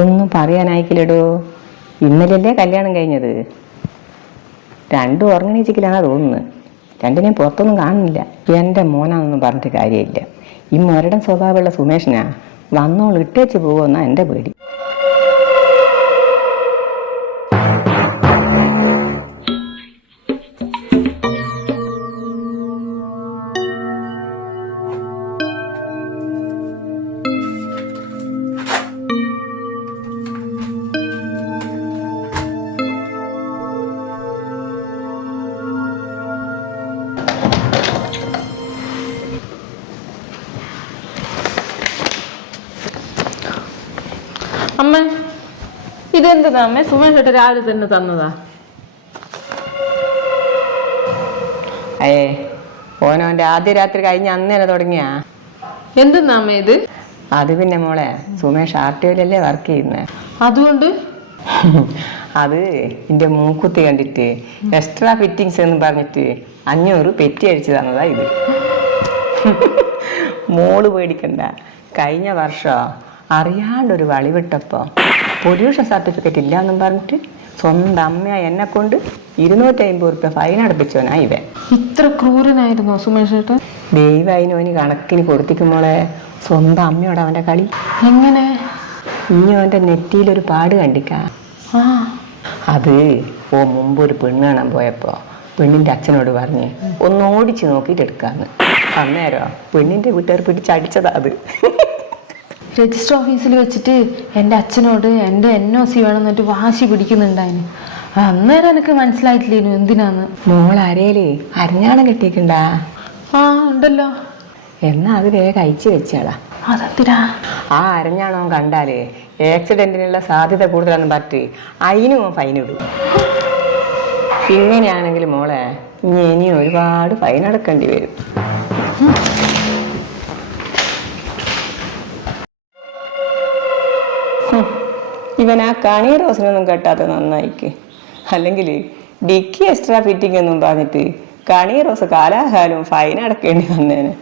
ഒന്നും പറയാനായിക്കില്ലടോ. ഇന്നലല്ലേ കല്യാണം കഴിഞ്ഞത്. രണ്ടും ഉറങ്ങണീച്ചിക്കില്ലാന്നാ തോന്നുന്നത്. രണ്ടിനെയും പുറത്തൊന്നും കാണുന്നില്ല. എൻ്റെ മോനാണെന്നൊന്നും പറഞ്ഞിട്ട് കാര്യമില്ല. ഈ മുരടൻ സ്വഭാവമുള്ള സുമേഷിനാ വന്നോൾ ഇട്ടേച്ച് പോകുമെന്നാ എൻ്റെ പേടി. അമ്മ, ഇതെന്താ അമ്മ? സുമേഷ് ഏട്ടൻ രാവിലെ തന്നെ തന്നതാ? ഓനോന്റെ ആദ്യ രാത്രി കഴിഞ്ഞ അന്നേനെ തുടങ്ങിയാ. എന്തെന്നാ അമ്മ ഇത്? അത് പിന്നെ മോളെ, സുമേഷ് RTOയിലല്ലേ വർക്ക് ചെയ്യുന്നത്. അതുകൊണ്ട് അത് എന്റെ മൂക്കുത്തി കണ്ടിട്ട് എക്സ്ട്രാ ഫിറ്റിങ്സ് എന്ന് പറഞ്ഞിട്ട് 500 പെറ്റി അടിച്ചു തന്നതാ ഇത്. മോള് പേടിക്കണ്ട. കഴിഞ്ഞ വർഷം അറിയാണ്ടൊരു വളി വിട്ടപ്പോ പൊല്യൂഷൻ സർട്ടിഫിക്കറ്റ് ഇല്ല എന്നും പറഞ്ഞിട്ട് സ്വന്തം അമ്മ എന്നെ കൊണ്ട് 250 റുപ്യ ഫൈൻ അടപ്പിച്ചോനാ ഇവൻ. ഇത്ര ക്രൂരനായിരുന്നോ സുമേഷ് ഏട്ടൻ? ദൈവം കണക്കിന് കൊടുത്തിക്കുമ്പോളെ സ്വന്തം അമ്മയോട് അവന്റെ കളി. എങ്ങനെ? ഇനി അവന്റെ നെറ്റിയിലൊരു പാട് കണ്ടിക്കാ. അത് മുമ്പ് ഒരു പെണ്ണ് കാണാൻ പോയപ്പോ പെണ്ണിന്റെ അച്ഛനോട് പറഞ്ഞ് ഒന്ന് ഓടിച്ച് നോക്കിയിട്ട് എടുക്കാന്ന്. അന്നേരോ പെണ്ണിന്റെ വീട്ടുകാർ പിടിച്ചടിച്ചതാ അത്. രജിസ്റ്റർ ഓഫീസിൽ വെച്ചിട്ട് എൻ്റെ അച്ഛനോട് എൻ്റെ NOC വേണമെന്നിട്ട് വാശി പിടിക്കുന്നുണ്ടായിന്. അന്നേരം എനിക്ക് മനസ്സിലായിട്ടില്ലേനു എന്തിനാന്ന്. മോൾ അരയില് അരഞ്ഞാണം കെട്ടിയിട്ടുണ്ടാ? ഉണ്ടല്ലോ. എന്നാ അത് വേഗം അയച്ചു വെച്ചാളാ. അതെന്തിനാ? ആ അരഞ്ഞാണോ കണ്ടാല് ആക്സിഡന്റിനുള്ള സാധ്യത കൂടുതലാന്ന് പറഞ്ഞിട്ട് അതിനും ഫൈൻ ഇടും. ഇങ്ങനെയാണെങ്കിൽ മോളെ ഇനിയും ഒരുപാട് ഫൈൻ അടക്കേണ്ടി വരും. ഇവൻ ആ കണി റോസിനൊന്നും കെട്ടാത്ത നന്നായിക്ക്. അല്ലെങ്കിൽ ഡിക്കി എക്സ്ട്രാ ഫിറ്റിംഗ് ഒന്നും പറഞ്ഞിട്ട് കണി റോസ് കാലാകാലവും ഫൈൻ അടക്കേണ്ടി വന്നേനെ.